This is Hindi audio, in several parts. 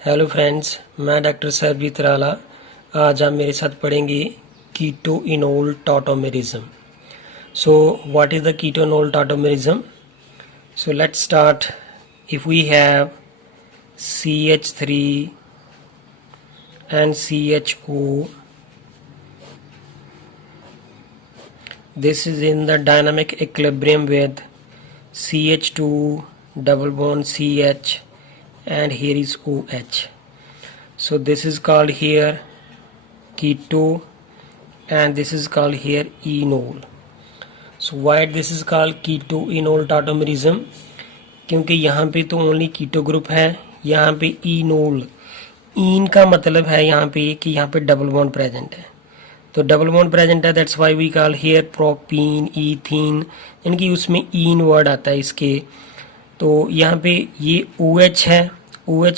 हेलो फ्रेंड्स, मैं डॉक्टर सरबजीत राला। आज आप मेरे साथ पढ़ेंगे keto enol tautomerism. So what is the keto enol tautomerism? So let's start. If we have CH3 and CHO, this is in the dynamic equilibrium with CH2 double bond CH and here is OH. So this is called here keto and this is called here enol. So why this is called keto enol tautomerism? क्योंकि यहाँ पे तो ओनली कीटो ग्रुप है, यहाँ पे इनोल, इन का मतलब है यहाँ पे कि यहाँ पे डबल बॉन्ड प्रेजेंट है। तो डबल बॉन्ड प्रेजेंट है, that's why we call here propene ethene, इनकी उसमें इन वर्ड आता है इसके। तो यहाँ पे ये OH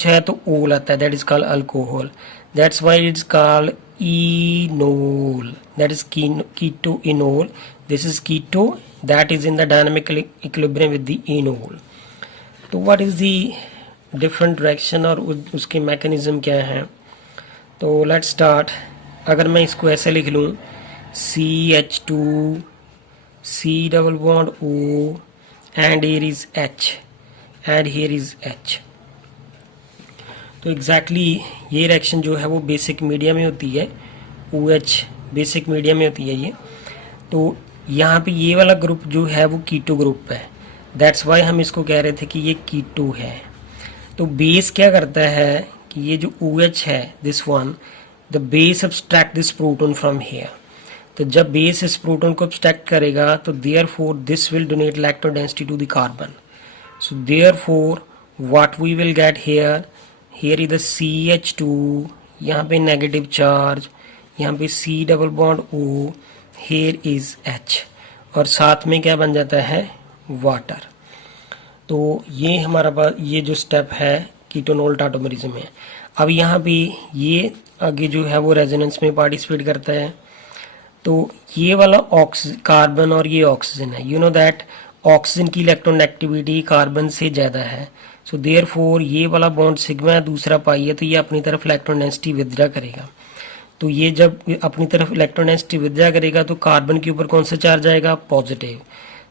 है तो ओल आता है, that is called alcohol, that's why it's called enol, that is keto enol. This is keto that is in the dynamic equilibrium with the enol. तो what is the different direction और उसके मैकेनिज्म क्या है? तो लेट्स स्टार्ट। अगर मैं इसको ऐसे लिख लूँ CH2 C double bond O and here is H and here is H, तो एग्जैक्टली ये रिएक्शन जो है वो बेसिक मीडिया में होती है, OH बेसिक मीडिया में होती है ये। तो यहाँ पे ये वाला ग्रुप जो है वो कीटो ग्रुप है, दैट्स वाई हम इसको कह रहे थे कि ये कीटो है। तो बेस क्या करता है कि ये जो OH है, this one, the base abstract this proton from here. तो जब बेस इस प्रोटॉन को अब्स्ट्रैक्ट करेगा तो therefore this will donate electron density to the carbon. So therefore what we will get here, here is the CH2, यहाँ पे नेगेटिव चार्ज, यहाँ पे C double bond O, here is H, और साथ में क्या बन जाता है, वाटर। तो ये हमारा पास ये जो स्टेप है कीटोनोल टॉटोमेरिज्म है। अब यहाँ पे ये आगे जो है वो रेजोनेंस में पार्टिसिपेट करता है। तो ये वाला कार्बन और ये ऑक्सीजन है, यू नो दैट ऑक्सीजन की इलेक्ट्रॉन एक्टिविटी कार्बन से ज़्यादा है। सो देयरफॉर ये वाला बॉन्ड सिग्मा है, दूसरा पाई है, तो ये अपनी तरफ इलेक्ट्रॉन डेंसिटी विथड्रा करेगा। तो ये जब अपनी तरफ इलेक्ट्रॉन डेंसिटी विथड्रा करेगा तो कार्बन के ऊपर कौन सा चार्ज आएगा, पॉजिटिव।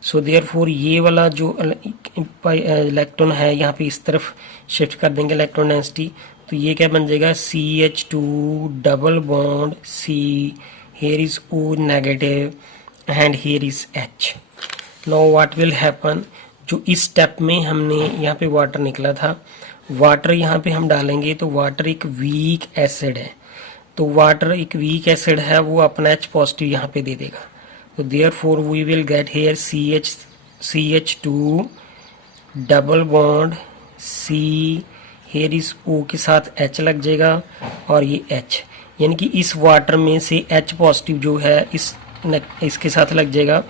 सो देयरफॉर ये वाला जो इलेक्ट्रॉन है यहाँ पे इस तरफ शिफ्ट कर देंगे इलेक्ट्रॉन डेंसिटी, तो ये क्या बन जाएगा, CH2 double bond C, here is O negative and here is H. Now what will happen, जो इस स्टेप में हमने यहाँ पे वाटर निकला था, वाटर यहाँ पे हम डालेंगे तो वाटर एक वीक एसिड है, तो वाटर एक वीक एसिड है, वो अपना H पॉजिटिव यहाँ पे दे देगा। तो therefore we will get here CH2 double bond C, here is O के साथ H लग जाएगा और ये H, यानी कि इस वाटर में से H पॉजिटिव जो है इसके साथ लग जाएगा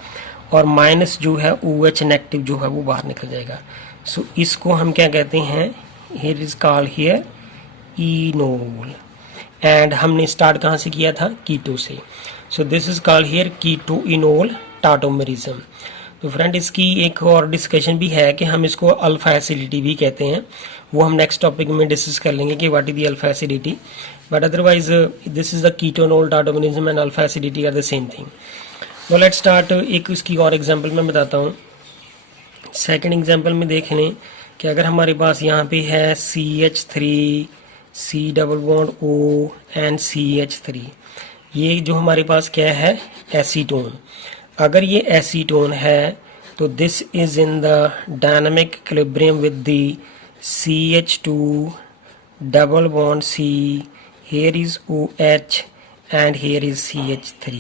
और माइनस जो है OH नेगेटिव जो है वो बाहर निकल जाएगा। सो इसको हम क्या कहते हैं, here is called here enol. And हमने स्टार्ट कहाँ से किया था, कीटो से। So this is called here keto enol tautomerism. तो फ्रेंड इसकी एक और डिस्कशन भी है कि हम इसको अल्फा एसिडिटी भी कहते हैं, वो हम नेक्स्ट टॉपिक में डिस्कस कर लेंगे कि what is the alpha acidity, but otherwise this is the keto enol tautomerism and alpha acidity are the same thing. तो लेट्स स्टार्ट। एक इसकी और एग्जांपल मैं बताता हूँ। सेकंड एग्जांपल में देख लें कि अगर हमारे पास यहाँ पे है CH3 C double bond O and CH3, ये जो हमारे पास क्या है, एसीटोन। अगर ये एसीटोन है तो this is in the dynamic equilibrium with the CH2 double bond C, here is OH and here is CH3।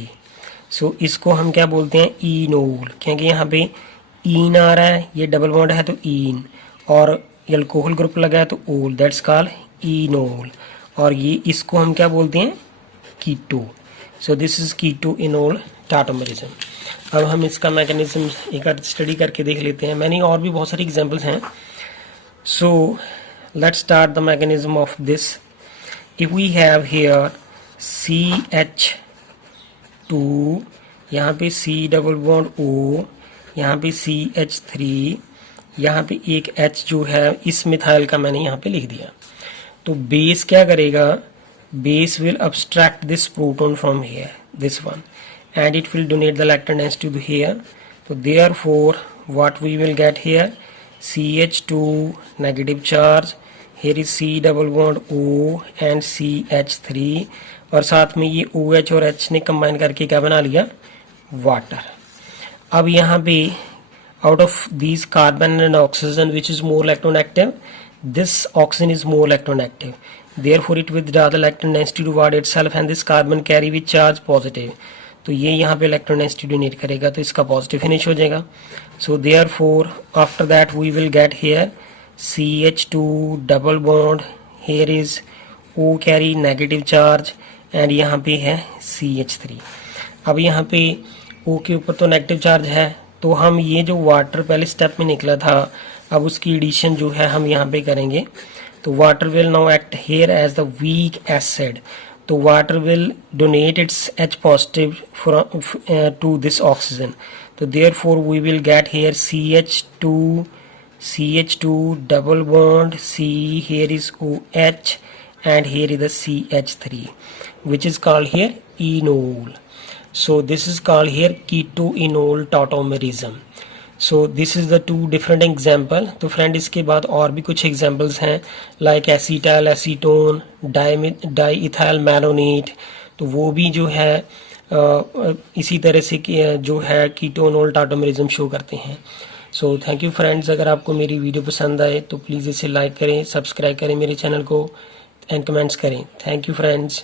सो इसको हम क्या बोलते हैं, इनोल, क्योंकि यहाँ पे इन आ रहा है, ये डबल बॉन्ड है तो इन, और ये अल्कोहल ग्रुप लगा है तो ओल, दैट्स कॉल्ड इनोल। और ये इसको हम क्या बोलते हैं, keto. So this is keto enol tautomerism. अब हम इसका मैकेनिज्म एक बार स्टडी करके देख लेते हैं। मैंने और भी बहुत सारी एग्जांपल्स हैं। So let's start the mechanism of this. If we have here CH2, यहाँ पे C डबल बॉन्ड O, यहाँ पे CH3, यहाँ पे एक H जो है इस मिथाइल का मैंने यहाँ पे लिख दिया। तो बेस क्या करेगा, base will abstract this proton from here, this one, and it will donate the electron density to here. So therefore what we will get here, CH2 negative charge, here is C double bond O and CH3, और साथ में ये OH और H ने कंबाइन करके क्या बना लिया, वाटर. अब यहाँ पे out of these carbon and oxygen which is more electronactive, this oxygen is more electronactive, therefore it withdraw the electron density toward itself and this carbon carry with charge positive. तो ये यहाँ पे इलेक्ट्रॉन डेंसिटी डोनेट करेगा तो इसका पॉजिटिव फिनिश हो जाएगा. So therefore after that we will get here CH2 double bond, here is O carry negative charge and यहाँ पे है CH3. अब यहाँ पे O के ऊपर तो नेगेटिव चार्ज है, तो हम ये जो वाटर पहले स्टेप में निकला था, अब उसकी एडिशन जो है हम यहाँ पे करेंगे. तो water will now act here as the weak acid. तो water will donate its H positive to this oxygen. तो therefore we will get here CH2 double bond C, here is OH and here is the CH3 which is called here enol. So this is called here keto-enol tautomerism. So this is the two different example. तो फ्रेंड इसके बाद और भी कुछ एग्जाम्पल्स हैं like acetyl acetone, diethyl malonate. तो वो भी जो है इसी तरह से जो है कीटोनोल टाटोमेरिज्म शो करते हैं. So thank you friends. अगर आपको मेरी वीडियो पसंद आए तो प्लीज़ इसे लाइक करें, सब्सक्राइब करें मेरे चैनल को एंड कमेंट्स करें. Thank you friends.